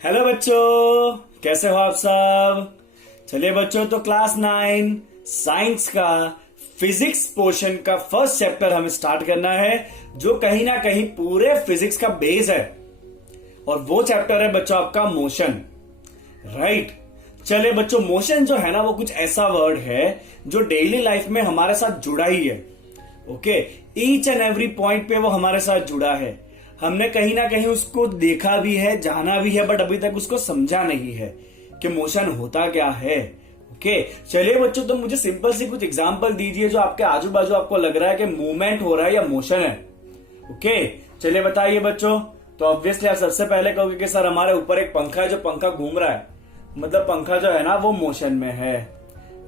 Hello बच्चों, कैसे हो आप सब। चलिए बच्चों, तो क्लास 9 साइंस का फिजिक्स पोर्शन का फर्स्ट चैप्टर हमें स्टार्ट करना है, जो कहीं ना कहीं पूरे फिजिक्स का बेस है। और वो चैप्टर है बच्चों आपका मोशन। राइट। चलिए बच्चों, मोशन जो है ना वो कुछ ऐसा वर्ड है जो डेली लाइफ में हमारे साथ जुड़ा ही है। Okay, each and every point पे वो हमारे साथ जुड़ा है। हमने कहीं ना कहीं उसको देखा भी है, जाना भी है, बट अभी तक उसको समझा नहीं है कि मोशन होता क्या है। ओके, चलिए बच्चों, तो मुझे सिंपल सी कुछ एग्जांपल दीजिए जो आपके आजू बाजू आपको लग रहा है कि मूवमेंट हो रहा है या मोशन है। ओके, चलिए बताइए बच्चों। तो ऑब्वियसली आप सबसे पहले कहोगे कि सर हमारे ऊपर एक पंखा है, जो पंखा घूम रहा है, मतलब पंखा जो है ना वो मोशन में है।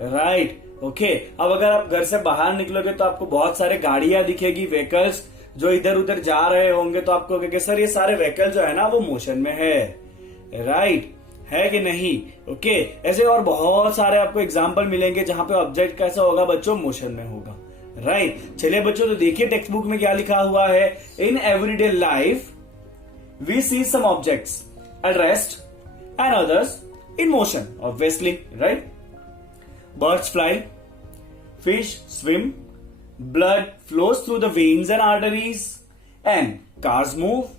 राइट। ओके, अब अगर आप घर से बाहर निकलोगे तो आपको बहुत सारे गाड़ियां दिखेगी, व्हीकल्स जो इधर उधर जा रहे होंगे, तो आपको कहोगे सर ये सारे व्हीकल जो है ना वो मोशन में है। राइट है कि नहीं। ओके, ऐसे और बहुत सारे आपको एग्जाम्पल मिलेंगे जहां पे ऑब्जेक्ट कैसा होगा बच्चों, मोशन में होगा। राइट। चलिए बच्चों, तो देखिए टेक्स्ट बुक में क्या लिखा हुआ है। In everyday life we see some objects at rest and others in motion, obviously, right? Birds fly, fish swim, blood flows through the veins and arteries, and cars move.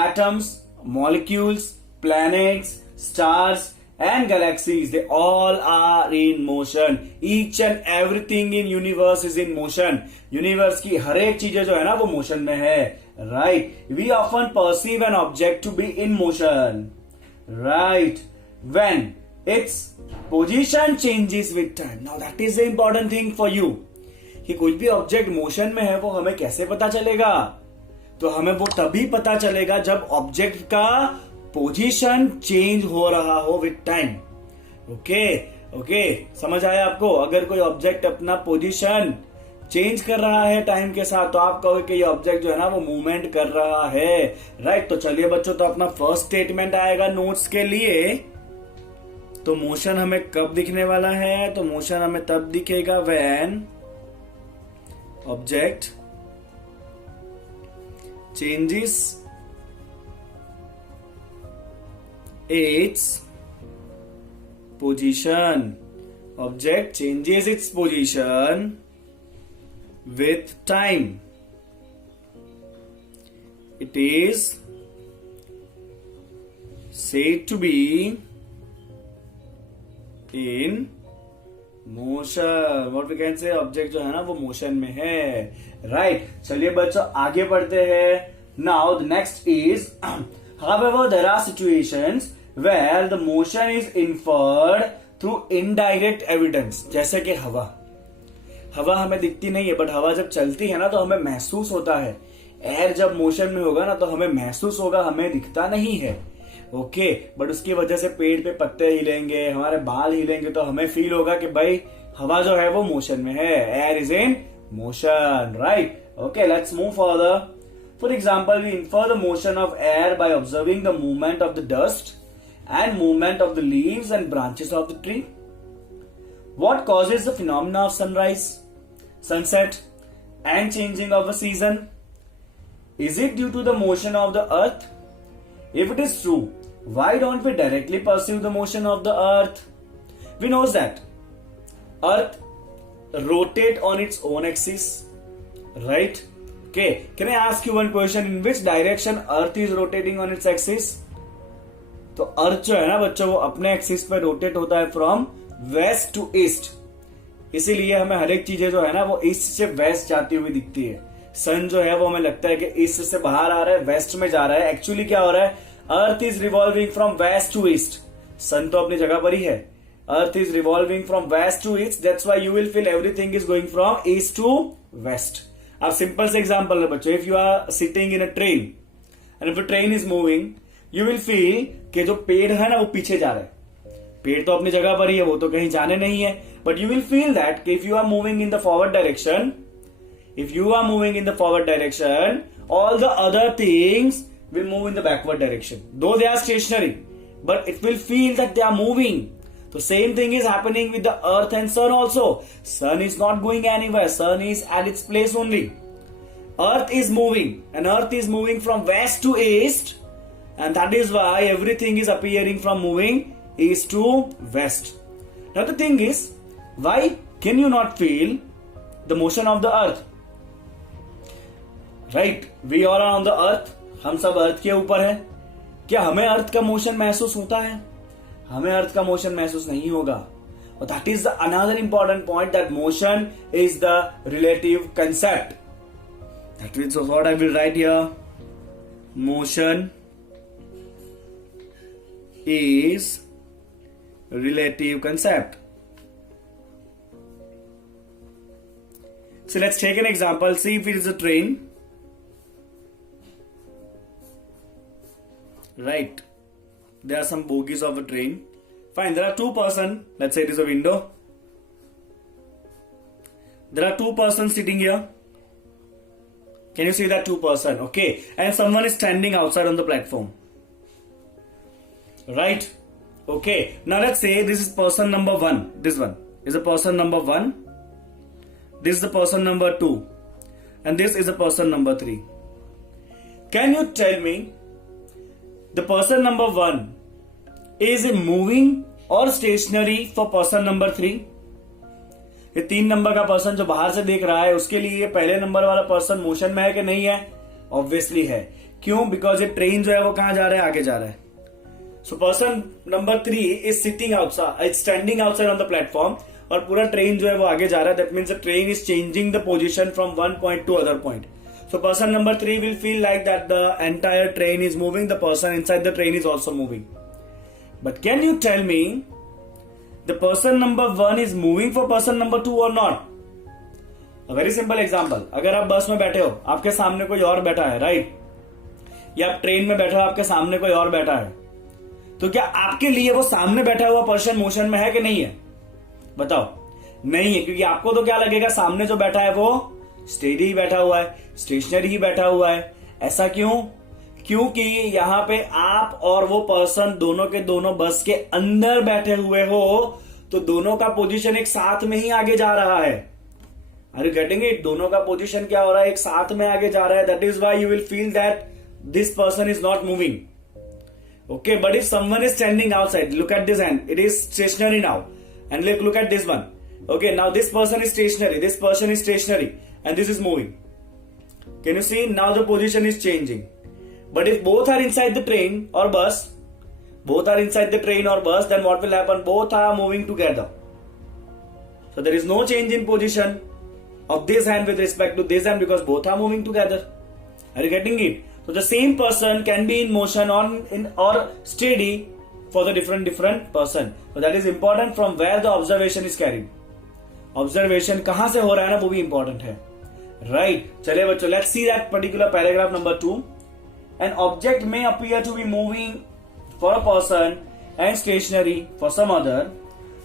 Atoms, molecules, planets, stars, and galaxies, they all are in motion. Each and everything in universe is in motion. Universe की हर एक चीजें जो है ना वो motion में है. Right? We often perceive an object to be in motion. Right? When its position changes with time. Now that is the important thing for you. कि कोई भी ऑब्जेक्ट मोशन में है वो हमें कैसे पता चलेगा। तो हमें वो तभी पता चलेगा जब ऑब्जेक्ट का पोजीशन चेंज हो रहा हो विथ टाइम। ओके ओके, समझ आया आपको। अगर कोई ऑब्जेक्ट अपना पोजीशन चेंज कर रहा है टाइम के साथ, तो आप कहोगे कि ये ऑब्जेक्ट जो है ना वो मूवमेंट कर रहा है। राइट। तो चलिए बच्चों, तो अपना फर्स्ट स्टेटमेंट आएगा नोट्स के लिए। तो मोशन हमें कब दिखने वाला है, तो मोशन हमें तब दिखेगा when object changes its position. Object changes its position with time. It is said to be in motion. What we can say, object जो है ना वो motion में है। Right. चलिए बच्चों आगे बढ़ते हैं। Now the next is however there are situations where the motion is inferred through indirect evidence. जैसे कि हवा हमें दिखती नहीं है, बट हवा जब चलती है ना तो हमें महसूस होता है। एयर जब मोशन में होगा ना तो हमें महसूस होगा, हमें दिखता नहीं है। ओके, बट उसकी वजह से पेड़ पे पत्ते हिलेंगे, हमारे बाल हिलेंगे, तो हमें फील होगा कि भाई हवा जो है वो मोशन में है। Air is in motion. Right. Okay, let's move further. For example, we infer the motion of air by observing the movement of the dust and movement of the leaves and branches of the tree. What causes the phenomena of sunrise, sunset, and changing of a season? Is it due to the motion of the earth? If it is true, why don't we directly perceive the motion of the earth? We know that earth rotate on its own axis, right? Okay, can I ask you one question? In which direction earth is rotating on its axis? तो अर्थ जो है ना बच्चों वो अपने axis पे rotate होता है फ्रॉम वेस्ट टू ईस्ट। इसीलिए हमें हर एक चीजें जो है ना वो ईस्ट से वेस्ट जाती हुई दिखती है। सन जो है वो हमें लगता है कि ईस्ट से बाहर आ रहा है, वेस्ट में जा रहा है। एक्चुअली क्या हो रहा है, earth is revolving from west to east. Sun तो अपनी जगह पर ही है, earth is revolving from west to east. That's why you will feel everything is going from east to west. अब सिंपल से एग्जांपल है बच्चों, if you are sitting in a train and if a train is moving, you will feel कि जो पेड़ है ना वो पीछे जा रहा है। पेड़ तो अपनी जगह पर ही है, वो तो कहीं जाने नहीं है। But you will feel that if you are moving in the forward direction, if you are moving in the forward direction, all the other things will move in the backward direction. Though they are stationary, but it will feel that they are moving. The same thing is happening with the earth and sun also. Sun is not going anywhere. Sun is at its place only. Earth is moving, and earth is moving from west to east, and that is why everything is appearing from moving east to west. Now the thing is, why can you not feel the motion of the earth? Right, we all are on the earth. हम सब अर्थ के ऊपर हैं. क्या हमें अर्थ का motion महसूस होता है? हमें अर्थ का मोशन महसूस नहीं होगा. और that is the another important point, that motion is the relative concept. That means what I will write here. Motion is relative concept. So let's take an example. See if it is a train. Right. There are some bogies of a train. Fine. There are two persons. Let's say it is a window. There are two persons sitting here. Can you see that two person? Okay. And someone is standing outside on the platform. Right. Okay. Now let's say this is person number 1. This one is a person number 1. This is the person number 2. And this is a person number 3. Can you tell me the person number 1 is moving or stationary for person number 3? ये 3 number का person जो बाहर से देख रहा है उसके लिए ये पहले नंबर वाला पर्सन मोशन में है कि नहीं है? ऑब्वियसली है. क्यों? बिकॉज ये ट्रेन जो है वो कहां जा रहा है? आगे जा रहा है. So person number 3 is sitting outside, standing outside on the platform, और पूरा ट्रेन जो है वो आगे जा रहा है. That means the train is changing the position from one point two other point. So person number 3 will feel like that the entire train is moving, the person inside the train is also moving. But can you tell me the person number 1 is moving for person number 2 or not? A very simple example. अगर आप बस में बैठे हो, आपके सामने कोई और बैठा है, राइट? या आप ट्रेन में बैठे हो, आपके सामने कोई और बैठा है, तो क्या आपके लिए वो सामने बैठा हुआ पर्सन मोशन में है कि नहीं है? बताओ. नहीं है, क्योंकि आपको तो क्या लगेगा, सामने जो बैठा है वो स्टेडी ही बैठा हुआ है, स्टेशनरी ही बैठा हुआ है. ऐसा क्यों? क्योंकि यहां पे आप और वो पर्सन दोनों के दोनों बस के अंदर बैठे हुए हो, तो दोनों का पोजीशन एक साथ में ही आगे जा रहा है. अरे गेटिंग इट? दोनों का पोजीशन क्या हो रहा है? एक साथ में आगे जा रहा है. That is why you will feel that this person is not moving. Okay, but if someone is standing outside, look at this hand, it is stationary now, and look at this one. Okay, now this person is stationary, this person is stationary, and this is moving. Can you see? Now the position is changing. But if both are inside the train or bus, then what will happen? Both are moving together. So there is no change in position of this hand with respect to this hand because both are moving together. Are you getting it? So the same person can be in motion or steady for the different person. So that is important from where the observation is carried. Observation कहां से हो रहा है ना, वो भी important है. Right. चलिए बच्चों, let's see that particular paragraph number 2. An object may appear to be moving for a person and stationary for some other.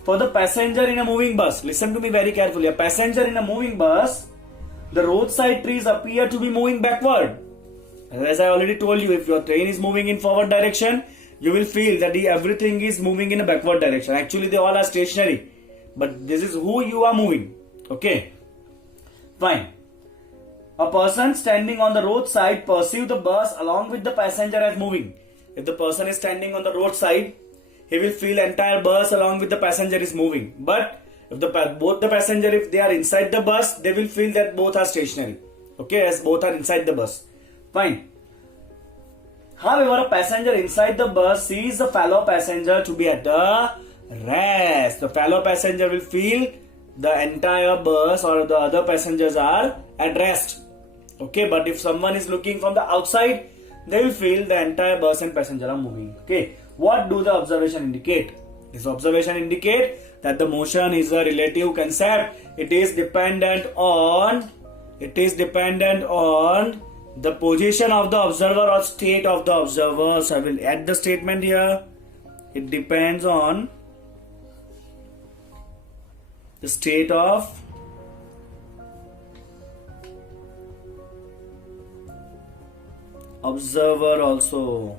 For the passenger in a moving bus, listen to me very carefully. A passenger in a moving bus, the roadside trees appear to be moving backward. As I already told you, if your train is moving in forward direction, you will feel that everything is moving in a backward direction. Actually, they all are stationary. But this is who you are moving. Okay. Fine. A person standing on the roadside perceives the bus along with the passenger as moving. If the person is standing on the roadside, he will feel entire bus along with the passenger is moving. But if both the passenger, if they are inside the bus, they will feel that both are stationary. Okay, as both are inside the bus. Fine. However, a passenger inside the bus sees the fellow passenger to be at the rest. The fellow passenger will feel the entire bus or the other passengers are at rest. Okay, but if someone is looking from the outside, they will feel the entire bus and passenger are moving. Okay, what do the observation indicate? This observation indicate that the motion is a relative concept. It is dependent on the position of the observer or state of the observer. So I will add the statement here. It depends on the state of observer also.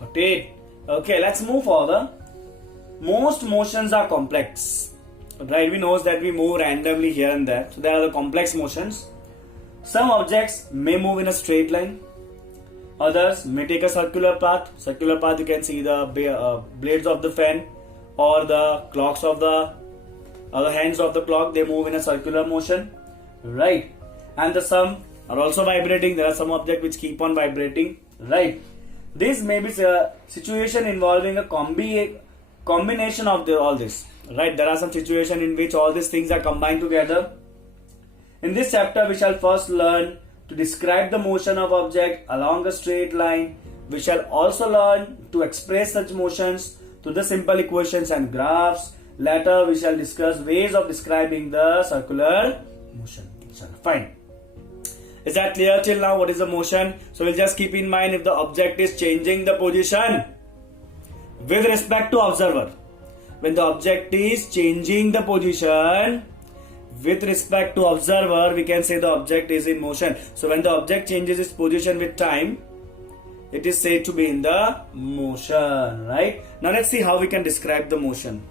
Got it? Okay, let's move further. Most motions are complex. Right, we know that we move randomly here and there. So there are the complex motions. Some objects may move in a straight line. Others may take a circular path. Circular path, you can see the blades of the fan or the clocks of the hands of the clock. They move in a circular motion, right? And some are also vibrating. There are some objects which keep on vibrating, right? This may be a situation involving a combination of all this, right? There are some situations in which all these things are combined together. In this chapter, we shall first learn to describe the motion of object along a straight line. We shall also learn to express such motions through the simple equations and graphs. Later, we shall discuss ways of describing the circular motion. Fine. Is that clear till now? What is the motion? So we'll just keep in mind if the object is changing the position with respect to observer. When the object is changing the position with respect to observer, we can say the object is in motion. So when the object changes its position with time, it is said to be in the motion, right? Now let's see how we can describe the motion.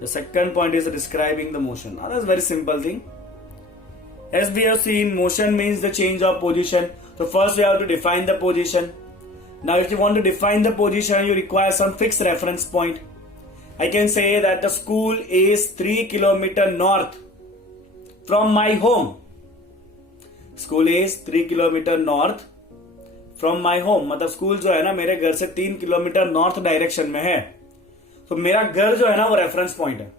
The second point is describing the motion. Now that's a very simple thing. As we have seen, motion means the change of position. So first we have to define the position. Now if you want to define the position, you require some fixed reference point. I can say that the school is 3 kilometers north from my home. School is 3 kilometers north from my home. मतलब school जो है ना मेरे घर से 3 kilometre north direction में है. तो मेरा घर जो है ना वो रेफरेंस पॉइंट है.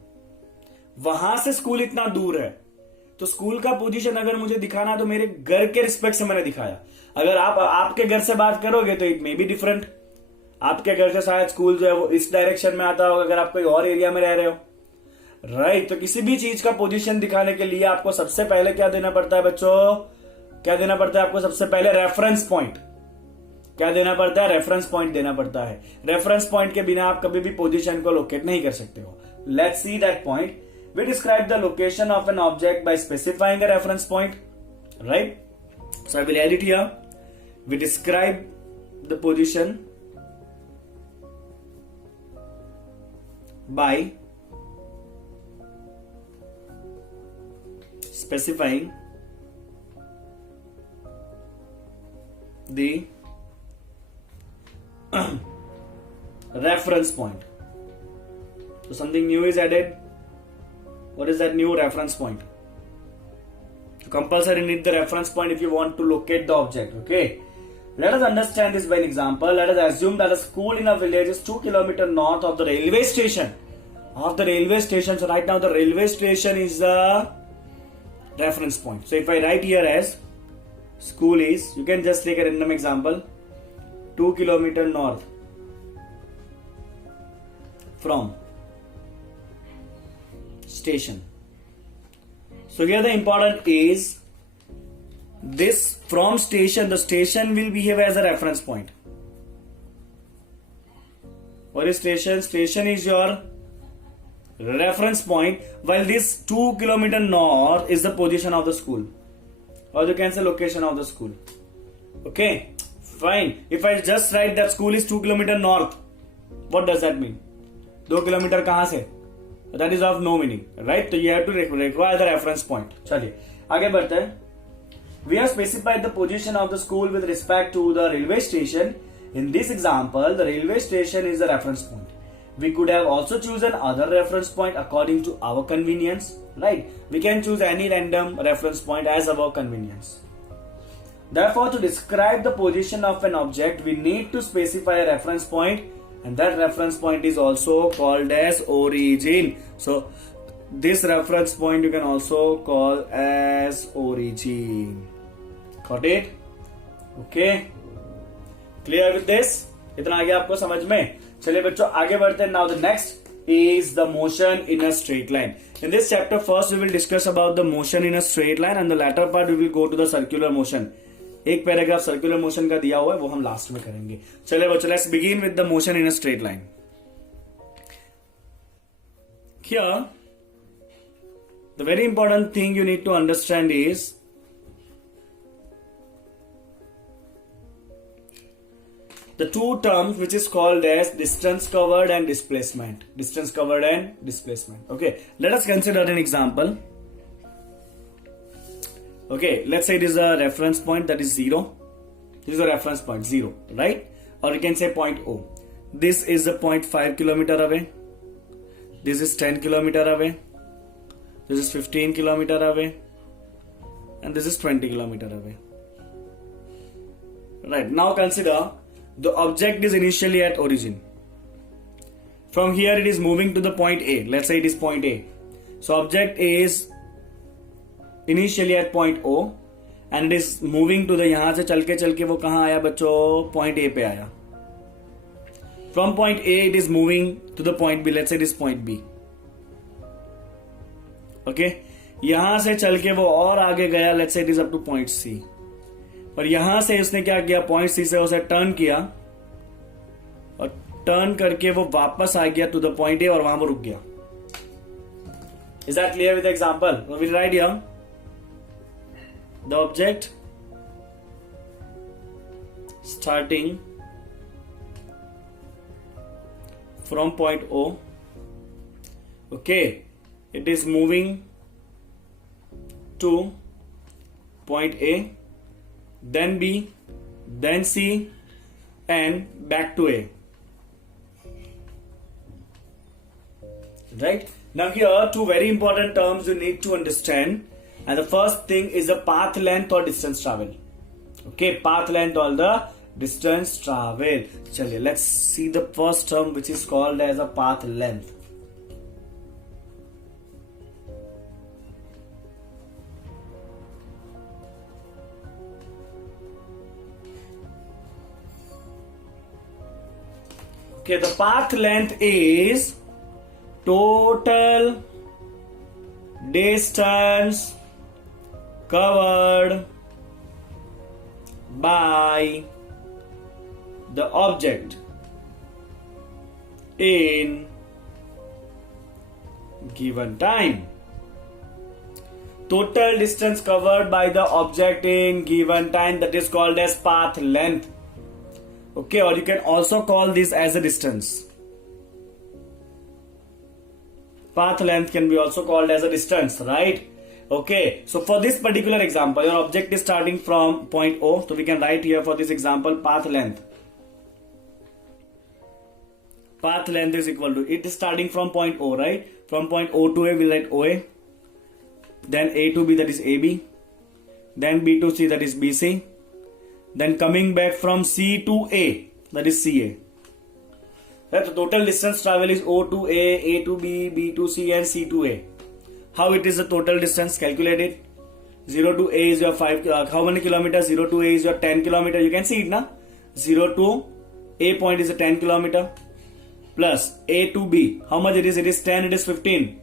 वहां से स्कूल इतना दूर है. तो स्कूल का पोजीशन अगर मुझे दिखाना तो मेरे घर के रिस्पेक्ट से मैंने दिखाया. अगर आप आपके घर से बात करोगे तो इट मे बी डिफरेंट. आपके घर से शायद स्कूल जो है वो इस डायरेक्शन में आता होगा अगर आप कोई और एरिया में रह रहे हो, राइट? तो किसी भी चीज का पोजीशन दिखाने के लिए आपको सबसे पहले क्या देना पड़ता है बच्चों? क्या देना पड़ता है आपको? सबसे पहले रेफरेंस पॉइंट. क्या देना पड़ता है? रेफरेंस पॉइंट देना पड़ता है. रेफरेंस पॉइंट के बिना आप कभी भी पोजीशन को लोकेट नहीं कर सकते हो. Let's see that point. We describe the location of an object by specifying a reference point, right? So I will add it here. We describe the position by specifying the reference point. So something new is added. What is that new reference point? You compulsory need the reference point if you want to locate the object, okay? Let us understand this by an example. Let us assume that a school in a village is 2 kilometers north of the railway station. So right now the railway station is the reference point. So if I write here as school is, you can just take a random example, 2 kilometers north from station. So here the important is this from station. The station will behave as a reference point. What is station? Station is your reference point, while this 2 kilometers north is the position of the school, or you can say location of the school. Okay, fine. If I just write that school is 2 kilometers north, what does that mean? 2 kilometre कहां से? That is of no meaning, right? So you have to require the reference point. चलिए आगे बढ़ते हैं. We have specified the position of the school with respect to the railway station. In this example, the railway station is the reference point. We could have also chosen other reference point according to our convenience, right? We can choose any random reference point as our convenience. Therefore, to describe the position of an object, we need to specify a reference point, and that reference point is also called as origin. So, this reference point you can also call as origin. Got it? Okay. Clear with this? इतना आगे आपको समझ में? चलिए बच्चों आगे बढ़ते हैं. Now the next is the motion in a straight line. In this chapter, first we will discuss about the motion in a straight line, and the latter part we will go to the circular motion. एक paragraph circular motion का दिया हुआ है, वो हम last में करेंगे. चलिए बच्चों, let's begin with the motion in a straight line. Here, the very important thing you need to understand is the two terms which is called as distance covered and displacement. Distance covered and displacement. Okay, let us consider an example. Okay, let's say it is a reference point, that is 0. This is a reference point 0, right? Or you can say point O. This is a 0.5 kilometer away. This is 10 kilometer away. This is 15 kilometer away. And this is 20 kilometer away. Right, now consider the object is initially at origin. From here it is moving to the point A. Let's say it is point A. So object is initially at point O and it is moving to the, यहाँ से चल के वो कहाँ आया बच्चों, point A पे आया. From point A it is moving to the point B. Let's say it is point B. Okay, यहां से चल के वो और आगे गया. Let's say it is up to point C. और यहां से उसने क्या किया, point C से उसे टर्न किया और टर्न करके वो वापस आ गया टू द पॉइंट ए और वहां वो रुक गया. Is that clear with the example? So we'll write here the object starting from point O. Okay, it is moving to point A, then B, then C, and back to A. Right? Now here two very important terms you need to understand, and the first thing is the path length or distance travel. Okay, path length or the distance travel. Chaliye, let's see the first term, which is called as a path length. Okay, the path length is total distance covered by the object in given time. Total distance covered by the object in given time, that is called as path length. Okay, or you can also call this as a distance. Path length can be also called as a distance, right? Okay, so for this particular example, your object is starting from point O, so we can write here for this example path length. Path length is equal to, it is starting from point O, right? From point O to A, we'll write OA. Then A to B, that is AB. Then B to C, that is BC. Then coming back from C to A, that is CA. Right, the total distance travel is O to A to B, B to C, and C to A. How it is the total distance? Calculate it. 0 to A is your 5, how many kilometers? 0 to A is your 10 kilometer. You can see it now. 0 to A point is a 10 kilometer. Plus A to B. How much it is? It is 10, it is 15.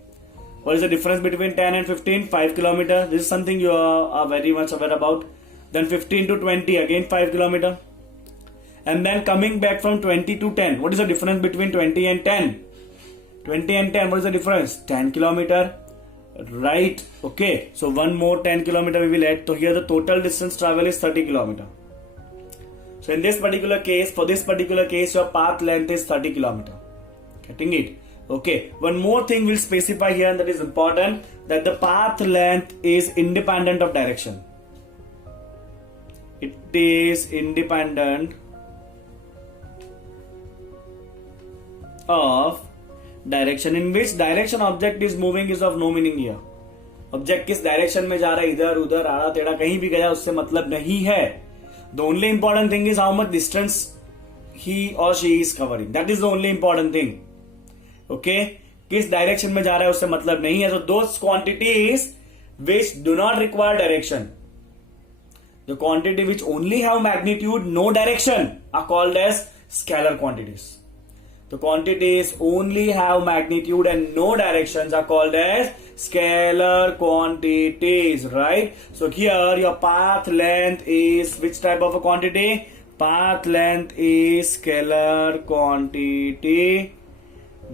What is the difference between 10 and 15? 5 kilometer. This is something you are very much aware about. Then 15 to 20, again 5 kilometer. And then coming back from 20 to 10. What is the difference between 20 and 10? 20 and 10, what is the difference? 10 kilometer. Right. Okay. So one more 10 kilometer we will add. So here the total distance travel is 30 kilometer. So in this particular case, for this particular case, your path length is 30 kilometer. Getting it? Okay. One more thing we'll specify here, and that is important, that the path length is independent of direction. It is independent of direction. In which direction object is moving is of no meaning here. Object किस direction में जा रहा है, इधर उधर आड़ा टेढ़ा कहीं भी गया, उससे मतलब नहीं है. The only important thing is how much distance he or she is covering. That is the only important thing. Okay, किस direction में जा रहा है उससे मतलब नहीं है. So those quantities which do not require direction, the quantity which only have magnitude, no direction, are called as scalar quantities. The quantities only have magnitude and no directions are called as scalar quantities, right? So here your path length is which type of a quantity? Path length is scalar quantity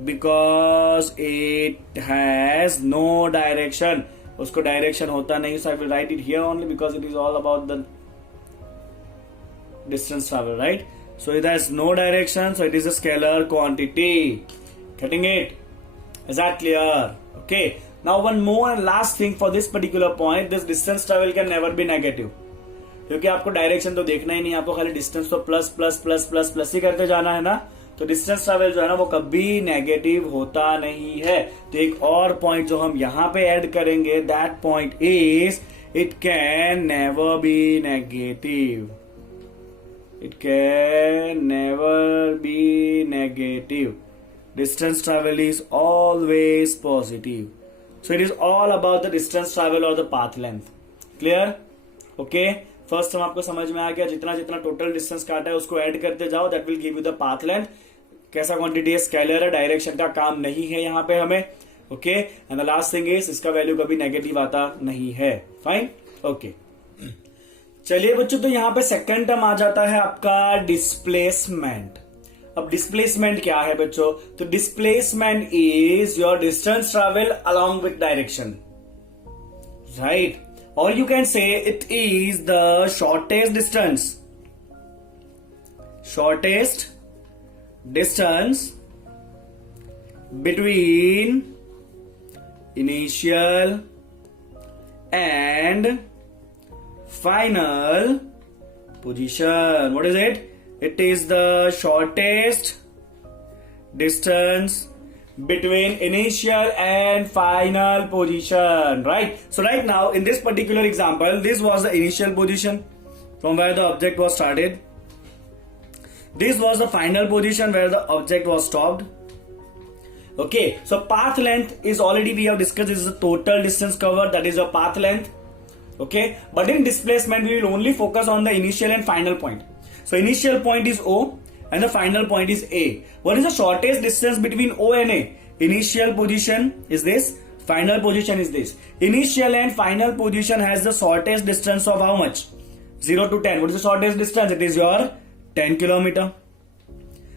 because it has no direction. उसको direction होता नहीं, so I will write it here only because it is all about the distance travel, right? So it has no direction, so it is a scalar quantity. Getting it? Is that clear? Okay. Now one more and last thing for this particular point, this distance travel can never be negative. क्योंकि आपको direction तो देखना ही नहीं, आपको खाली distance तो plus plus plus plus plus ही करते जाना है ना, तो डिस्टेंस ट्रैवल जो है ना वो कभी नेगेटिव होता नहीं है. तो एक और पॉइंट जो हम यहां पे ऐड करेंगे, that point is it can never be negative. It can never be negative. Distance travel is always positive. So it is all about the distance travel or the path length. Clear? Okay. First हम आपको समझ में आ गया, जितना जितना total distance काटा है उसको ऐड करते जाओ, that will give you the path length. कैसा क्वांटिटी है, स्केलर है, डायरेक्शन का काम नहीं है यहाँ पे हमें. Okay, and the last thing is इसका वैल्यू कभी नेगेटिव आता नहीं है. फाइन. ओके, चलिए बच्चों, तो यहाँ पे सेकंड टर्म आ जाता है आपका डिस्प्लेसमेंट. अब डिस्प्लेसमेंट क्या है बच्चों? तो displacement is your distance travel along with direction, right? Or you can say it is the shortest distance between initial and final position. What is it? It is the shortest distance between initial and final position, right? So right now in this particular example, this was the initial position from where the object was started. This was the final position where the object was stopped. Okay, so path length is already we have discussed, this is the total distance covered, that is your path length. Okay, but in displacement we will only focus on the initial and final point. So initial point is O and the final point is A. What is the shortest distance between O and A? Initial position is this, final position is this. Initial and final position has the shortest distance of how much? 0 to 10. What is the shortest distance? It is your 10 kilometer.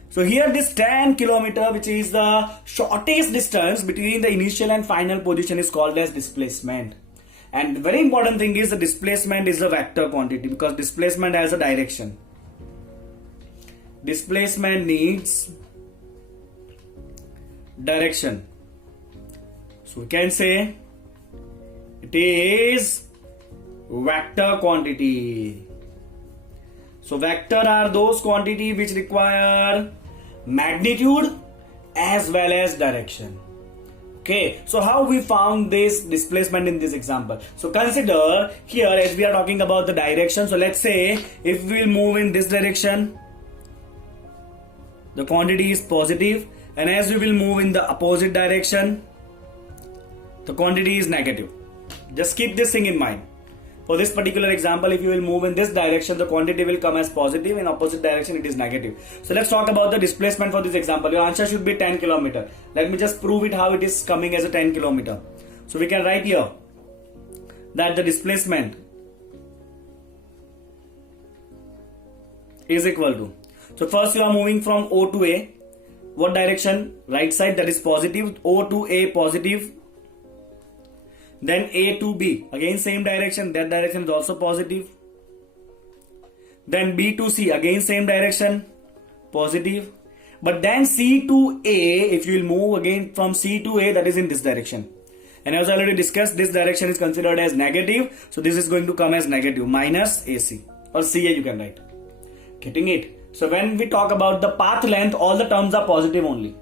So here this 10 kilometer, which is the shortest distance between the initial and final position, is called as displacement. And the very important thing is the displacement is a vector quantity, because displacement has a direction. Displacement needs direction. So we can say it is vector quantity. So vector are those quantity which require magnitude as well as direction. Okay, so how we found this displacement in this example? So consider here, as we are talking about the direction, so let's say if we will move in this direction, the quantity is positive, and as we will move in the opposite direction, the quantity is negative. Just keep this thing in mind. For this particular example, if you will move in this direction, the quantity will come as positive, in opposite direction it is negative. So let's talk about the displacement for this example. Your answer should be 10 kilometer. Let me just prove it how it is coming as a 10 kilometer. So we can write here that the displacement is equal to, so first you are moving from O to A. What direction? Right side, that is positive. O to A, positive. Then A to B, again same direction, that direction is also positive. Then B to C, again same direction, positive. But then C to A, if you will move again from C to A, that is in this direction. And as I already discussed, this direction is considered as negative. So this is going to come as negative, minus AC, or CA you can write. Getting it? So when we talk about the path length, all the terms are positive only.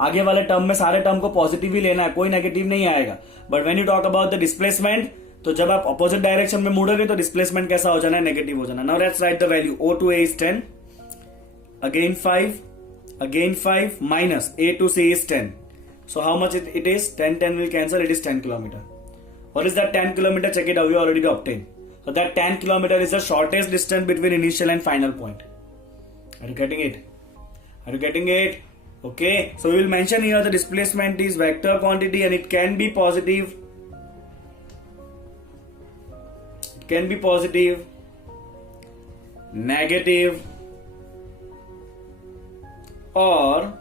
आगे वाले term में सारे term को positive ही लेना है, कोई negative नहीं आएगा. But when you talk about the displacement, तो जब आप अपोजिट डायरेक्शन में मुड़ोगे तो डिस्प्लेसमेंट कैसा हो जाना है? नेगेटिव हो जाना. Now let's write the value. O to A is 10, again 5, minus A to C is 10. So how much it is? 10 will cancel, it is 10 kilometer. What is that 10 kilometer? Check it out, you already obtained. So that 10 kilometer is the shortest distance between initial and final point. Are you getting it? Are you getting it? Okay, so we will mention here the displacement is vector quantity and it can be positive. It can be positive, negative, or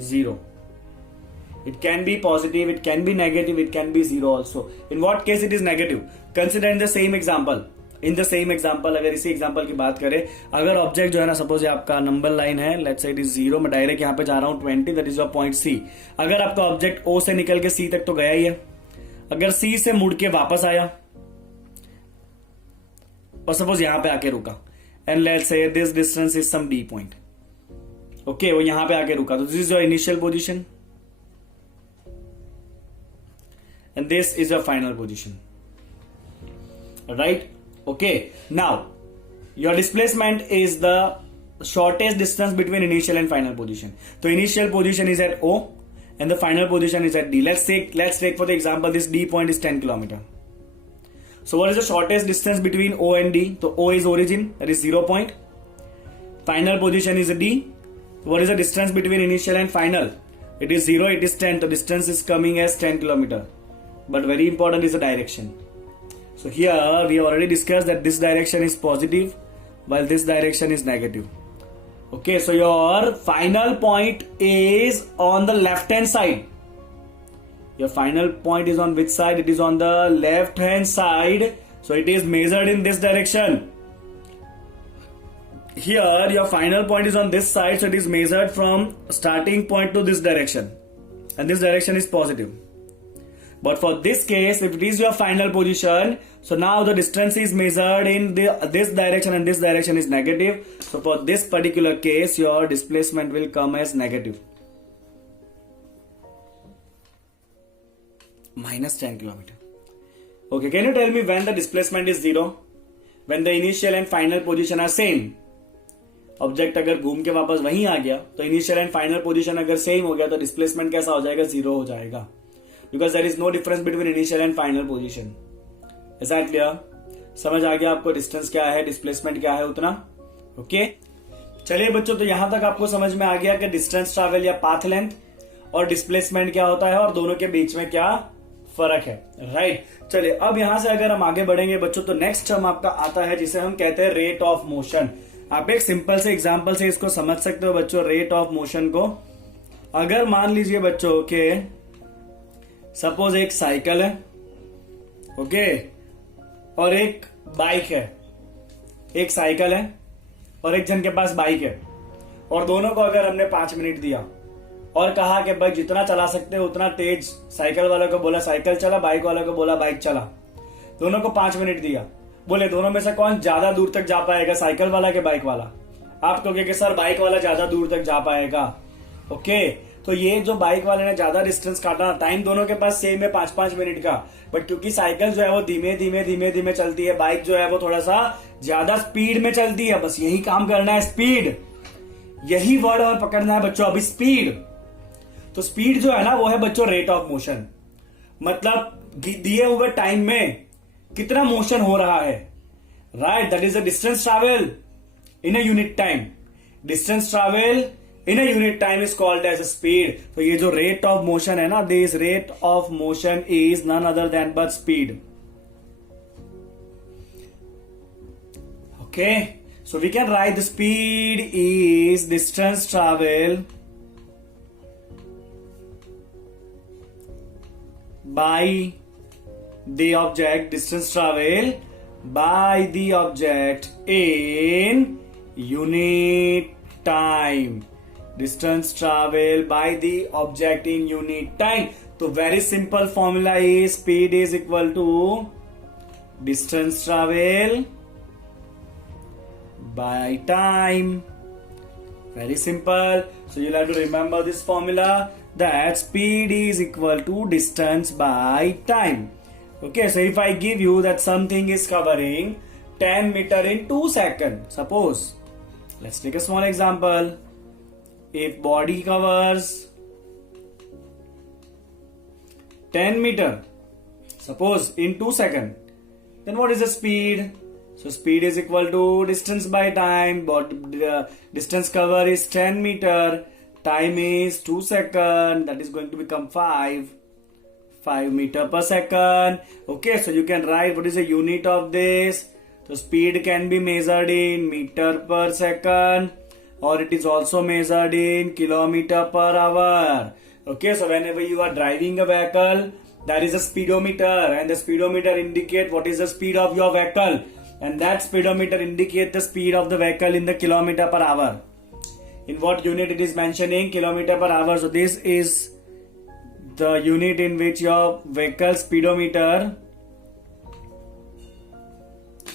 zero. It can be positive, it can be negative, it can be zero also. In what case it is negative? Consider in the same example. In the same example, अगर इसी example की बात करें, अगर object जो है ना, suppose आपका नंबर लाइन है, लेट्स से इट इज 0, मैं डायरेक्ट यहाँ पे जा रहा हूँ 20, that is your point C. अगर आपका ऑब्जेक्ट ओ से निकल के सी तक तो गया ही है, अगर सी से मुड़ के वापस आया और सपोज यहां पे आके रुका, and let's say this distance is some D point, okay, वो यहां पे आके रुका, तो this is your initial position and this is your final position, right? Okay, now your displacement is the shortest distance between initial and final position. So initial position is at O and the final position is at D. Let's take for the example this D point is 10 kilometer. So what is the shortest distance between O and D? So O is origin, that is 0 point. Final position is D. What is the distance between initial and final? It is 0, it is 10. The distance is coming as 10 kilometer. But very important is the direction. So here we have already discussed that this direction is positive while this direction is negative. Okay, so your final point is on the left hand side. Your final point is on which side? It is on the left hand side. So it is measured in this direction. Here your final point is on this side, so it is measured from starting point to this direction. And this direction is positive. But for this case, if it is your final position, so now the distance is measured in this direction and this direction is negative. So for this particular case, your displacement will come as negative. Minus 10 kilometer. Okay, can you tell me when the displacement is 0? When the initial and final position are same. Object अगर घूम के वापस वहीं आ गया तो initial and final position अगर same हो गया तो डिस्प्लेसमेंट कैसा हो जाएगा? 0 हो जाएगा, because there is no difference between initial and final position. Is that clear? समझ आ गया आपको डिस्टेंस क्या है, डिस्प्लेसमेंट क्या है उतना? ओके, चलिए बच्चों, तो यहां तक आपको समझ में आ गया कि डिस्टेंस ट्रैवल या पाथ लेंथ और डिस्प्लेसमेंट क्या होता है और दोनों के बीच में क्या फर्क है, राइट? चलिए अब यहां से अगर हम आगे बढ़ेंगे बच्चों, तो नेक्स्ट टर्म आपका आता है जिसे हम कहते हैं रेट ऑफ मोशन। आप एक सिंपल से एग्जांपल से इसको समझ सकते हो बच्चों, रेट ऑफ मोशन को। अगर मान लीजिए बच्चों के सपोज एक साइकिल है, ओके, और एक बाइक है, एक साइकिल है और एक जन के पास बाइक है, और दोनों को अगर हमने 5 मिनट दिया और कहा कि भाई जितना चला सकते हो उतना तेज, साइकिल वाले को बोला साइकिल चला, बाइक वाले को बोला बाइक चला, दोनों को 5 मिनट दिया, बोले दोनों में से कौन ज्यादा दूर तक जा पाएगा, साइकिल वाला के बाइक वाला? आप कहोगे कि सर बाइक वाला ज्यादा दूर तक जा पाएगा। ओके, तो ये जो बाइक वाले ने ज्यादा डिस्टेंस काटा, टाइम दोनों के पास सेम है 5-5 मिनट का, बट क्योंकि साइकिल जो है वो धीमे धीमे चलती है, बाइक जो है वो थोड़ा सा ज्यादा स्पीड में चलती है। बस यही काम करना है, स्पीड, यही वर्ड और पकड़ना है बच्चों, अभी स्पीड। तो स्पीड जो है ना वो है बच्चों रेट ऑफ मोशन, मतलब दिए हुए टाइम में कितना मोशन हो रहा है, right? That is the distance travel in a unit time. Distance travel in a unit time is called as speed. तो ये जो रेट ऑफ मोशन है ना, this rate of motion is none other than but speed. Okay, so we can write the speed is distance travel by the object, distance travel by the object in unit time, distance travel by the object in unit time. तो very simple formula is speed is equal to distance travel by time. Very simple. So you'll have to remember this formula, that speed is equal to distance by time. Okay, so if I give you that something is covering 10 meter in 2 seconds, suppose, let's take a small example. If body covers 10 meter, suppose in 2 seconds, then what is the speed? So speed is equal to distance by time, but distance cover is 10 meter. Time is 2 seconds, that is going to become 5 meter per second. Okay, so you can write what is the unit of this. So speed can be measured in meter per second, or it is also measured in kilometer per hour. Okay, so whenever you are driving a vehicle, that is a speedometer, and the speedometer indicate what is the speed of your vehicle. and that speedometer indicates the speed of the vehicle in the kilometer per hour. In what unit it is mentioning? Kilometer per hour. So this is the unit in which your vehicle speedometer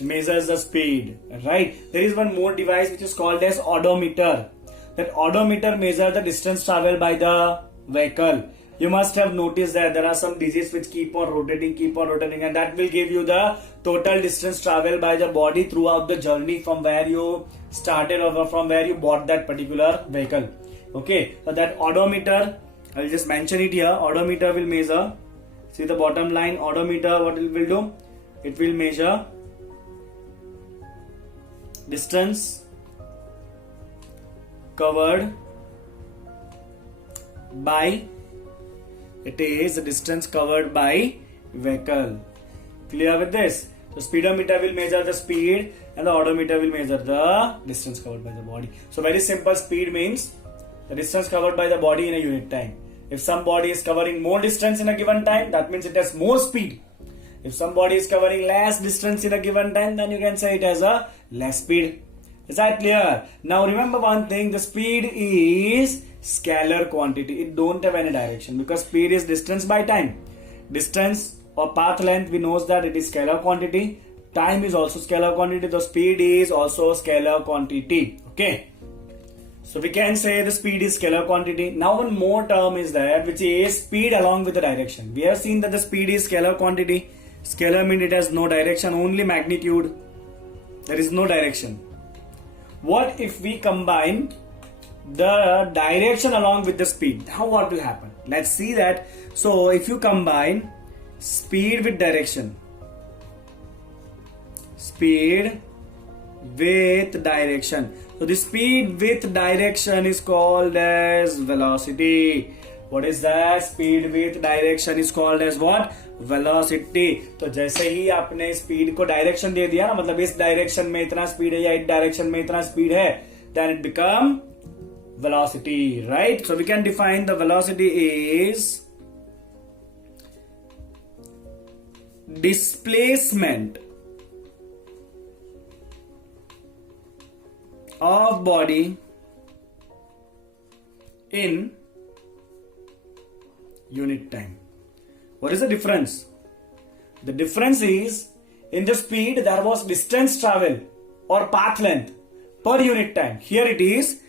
measures the speed, right? There is one more device which is called as odometer. That odometer measures the distance traveled by the vehicle. You must have noticed that there are some digits which keep on rotating, and that will give you the total distance traveled by the body throughout the journey from where you started or from where you bought that particular vehicle. Okay, so that odometer, I will just mention it here. Odometer will measure, see the bottom line, odometer, what it will do? It will measure distance covered by, it is the distance covered by vehicle. Clear with this? So speedometer will measure the speed and the odometer will measure the distance covered by the body. So very simple, speed means the distance covered by the body in a unit time. If some body is covering more distance in a given time, that means it has more speed. If somebody is covering less distance in a given time, then you can say it has a less speed. Is that clear? Now remember one thing, the speed is scalar quantity. It don't have any direction because speed is distance by time. Distance or path length, we know that it is scalar quantity. Time is also scalar quantity. The speed is also scalar quantity. Okay. So we can say the speed is scalar quantity. Now one more term is there which is speed along with the direction. We have seen that the speed is scalar quantity. Scalar means it has no direction, only magnitude. There is no direction. What if we combine the direction along with the speed? Now what will happen? Let's see that. So if you combine speed with direction, speed with direction. So the speed with direction is called as velocity. What is that? Speed with direction is called as what? Velocity. तो जैसे ही आपने speed को direction दे दिया ना, मतलब इस direction में इतना स्पीड है या इस डायरेक्शन में इतना स्पीड है, then it become velocity, right? So we can define the velocity is displacement of body in unit time. What is the difference? The difference is in the speed there was distance travel or path length per unit time. Here it is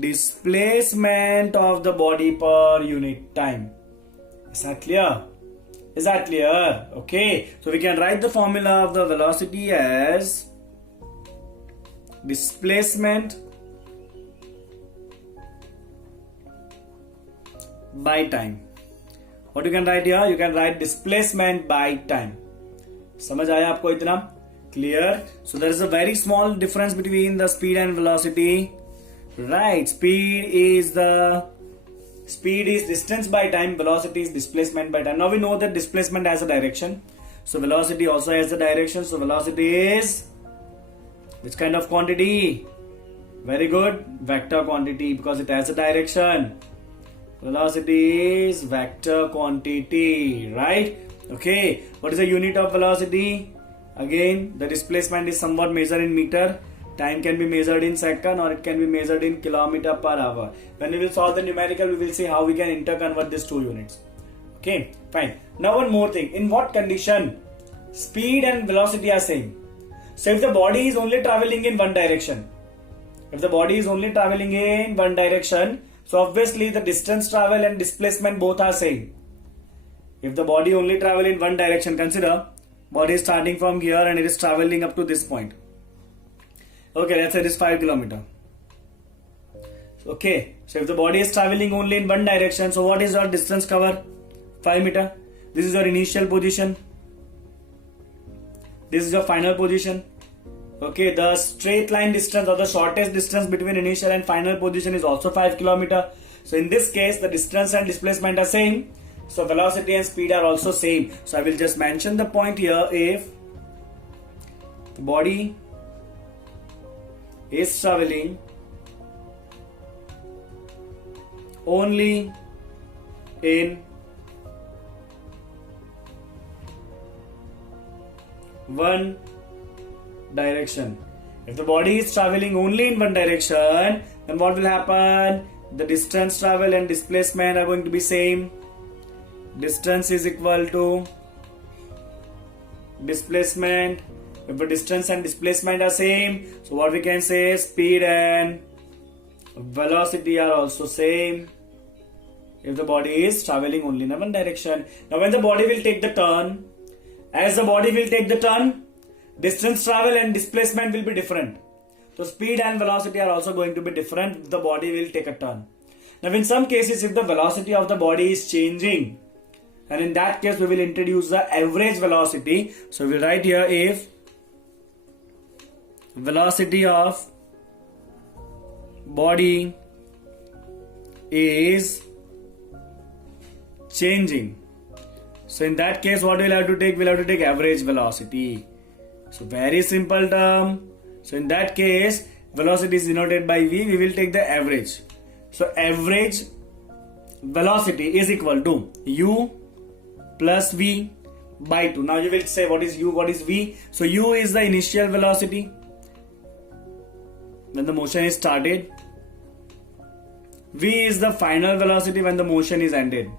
displacement of the body per unit time. Is that clear? Is that clear? Okay. So we can write the formula of the velocity as displacement by time. What you can write here? You can write displacement by time. समझ आया आपको इतना? Clear? So there is a very small difference between the speed and velocity. Right? Speed is distance by time. Velocity is displacement by time. Now we know that displacement has a direction. So velocity also has a direction. So velocity is which kind of quantity? Very good. Vector quantity because it has a direction. Velocity is vector quantity, right? Okay. What is the unit of velocity? Again, the displacement is somewhat measured in meter. Time can be measured in second or it can be measured in kilometer per hour. When we will solve the numerical, we will see how we can interconvert these two units. Okay, fine. Now one more thing. In what condition speed and velocity are same? So if the body is only traveling in one direction, so obviously the distance travel and displacement both are same. If the body only travel in one direction, consider body is starting from here and it is traveling up to this point. Okay, let's say it is 5 kilometer. Okay, so if the body is traveling only in one direction, so what is your distance cover? 5 meter. This is your initial position. This is your final position. Okay, the straight line distance or the shortest distance between initial and final position is also 5 kilometer. So in this case, the distance and displacement are same. So velocity and speed are also same. So I will just mention the point here. If the body is traveling only in one direction. If the body is traveling only in one direction, then what will happen? The distance travel and displacement are going to be same. Distance is equal to displacement. If the distance and displacement are same, so what we can say is speed and velocity are also same if the body is traveling only in one direction. Now when the body will take the turn, as the body will take the turn, distance travel and displacement will be different. So speed and velocity are also going to be different. The body will take a turn. Now in some cases, if the velocity of the body is changing, and in that case we will introduce the average velocity. So we will write here if velocity of body is changing. So in that case, what we'll have to take? We'll have to take average velocity. So very simple term. So in that case, velocity is denoted by v. We will take the average. So average velocity is equal to u plus v by 2. Now you will say, what is u, what is v? So u is the initial velocity when the motion is started. V is the final velocity when the motion is ended.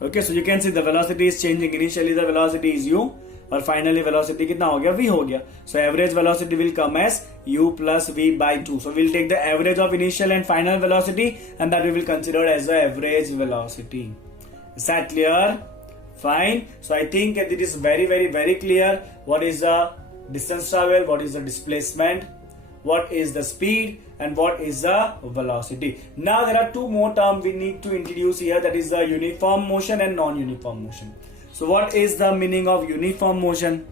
Okay, so you can see the velocity is changing. Initially the velocity is u, और finally velocity कितना हो गया? v हो गया. So average velocity will come as u plus v by 2. So we'll take the average of initial and final velocity, and that we will consider as the average velocity. Is that clear? Fine. So I think it is very clear what is the distance travel, what is the displacement, what is the speed, and what is the velocity. Now there are two more terms we need to introduce here, that is the uniform motion and non-uniform motion. So what is the meaning of uniform motion?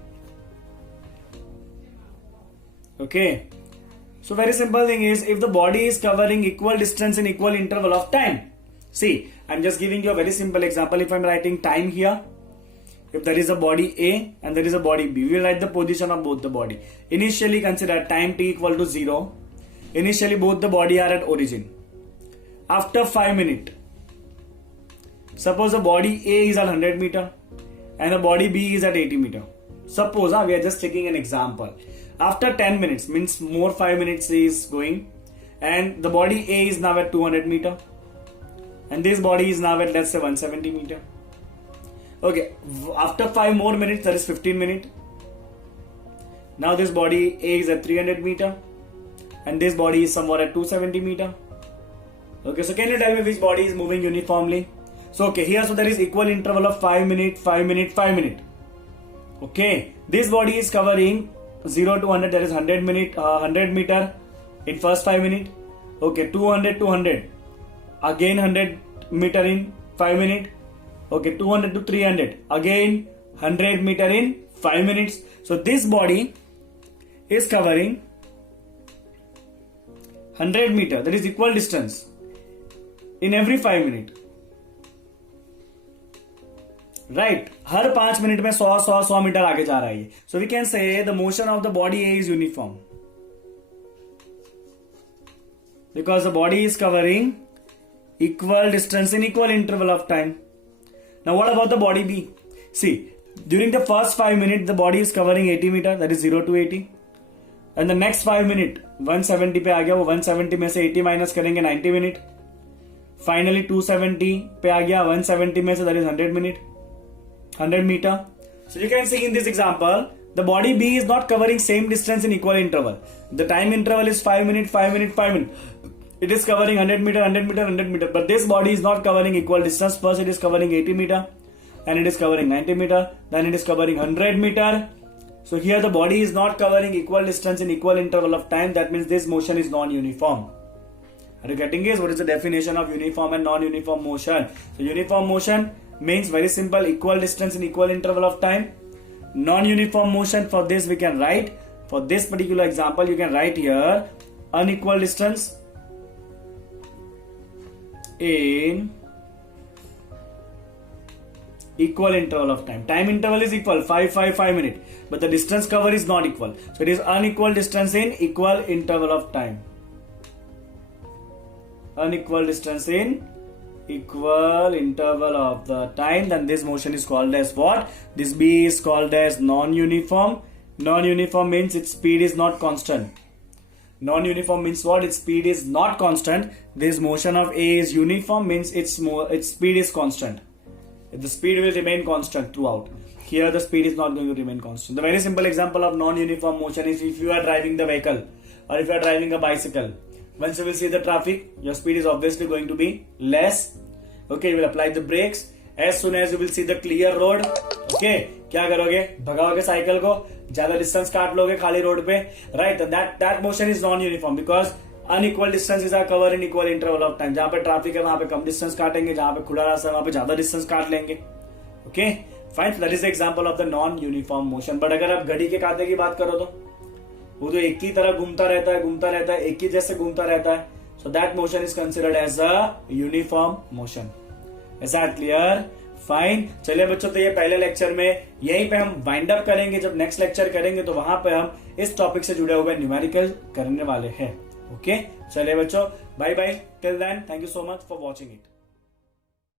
Okay. So very simple thing is, if the body is covering equal distance in equal interval of time. See, I'm just giving you a very simple example. If I'm writing time here, if there is a body A and there is a body B, we will write the position of both the body. Initially consider time t equal to 0. Initially both the body are at origin. After 5 minutes, suppose the body A is at 100 meter and the body B is at 80 meter. Suppose, we are just taking an example. After 10 minutes, means more 5 minutes is going, and the body A is now at 200 meter and this body is now at, let's say, 170 meter. Okay, after 5 more minutes, that is 15 minutes. Now this body A is at 300 meter and this body is somewhere at 270 meter. Okay, so can you tell me which body is moving uniformly? So okay, here so there is equal interval of 5 minutes, 5 minutes, 5 minutes. Okay, this body is covering 0 to 100, that is 100 meter in first 5 minutes. Okay, 200 to 100, again 100 meter in 5 minutes. Okay, 200 to 300, again 100 meter in 5 minutes. So this body is covering 100 meter, that is equal distance, in every 5 minutes. Right, her 5 minute में 100 metre आगे जा रहा है. So we can say the motion of the body A is uniform because the body is covering equal distance in equal interval of time. Now what about the body B? See, during the first 5 minutes the body is covering 80 meter, that is 0 to 80, and the next 5 minutes 170 पे आ गया, वो 170 में से 80 minus करेंगे 90 minute. Finally 270 पे आ गया, 170 में से, that is 100 meter. So you can see in this example, the body B is not covering same distance in equal interval. The time interval is 5 minutes, 5 minutes, 5 minutes. It is covering 100 meter, 100 meter, 100 meter. But this body is not covering equal distance. First it is covering 80 meter, and it is covering 90 meter, then it is covering 100 meter. So here the body is not covering equal distance in equal interval of time. That means this motion is non-uniform. Are you getting this? What is the definition of uniform and non-uniform motion? So uniform motion means very simple, equal distance in equal interval of time. Non-uniform motion, for this we can write, for this particular example you can write here, unequal distance in equal interval of time. Time interval is equal, 5 minutes, but the distance cover is not equal. So it is unequal distance in equal interval of time. Unequal distance in equal interval of the time, then this motion is called as what? This B is called as non-uniform, Non-uniform means its speed is not constant. Non-uniform means what? Its speed is not constant. This motion of A is uniform means its speed is constant. The speed will remain constant throughout. Here the speed is not going to remain constant. The very simple example of non-uniform motion is if you are driving the vehicle or if you are driving a bicycle. Once you will see the traffic, your speed is obviously going to be less. Okay, you will apply the brakes. As soon as you will see the clear road, okay, क्या करोगे? भगाओगे cycle को, ज्यादा distance काट लोगे खाली road पे, right? That motion is non-uniform because unequal distances are covered in equal interval of time. जहाँ पे ट्रैफिक है वहां पे कम डिस्टेंस काटेंगे, जहाँ पे खुला रास्ता है वहां पे ज्यादा डिस्टेंस काट लेंगे. Okay fine, that is example of the non uniform motion. But अगर आप घड़ी के कांटे की बात करो तो वो तो एक ही तरह घूमता रहता है, एक ही जैसे घूमता रहता है. So that motion is considered as a uniform motion. Is that clear? Fine. चलिए बच्चों, तो ये पहले लेक्चर में यहीं पे हम वाइंड अप करेंगे. जब नेक्स्ट लेक्चर करेंगे तो वहां पे हम इस टॉपिक से जुड़े हुए न्यूमेरिकल करने वाले हैं. ओके, चलिए बच्चों, bye bye. Till then, thank you so much for watching it.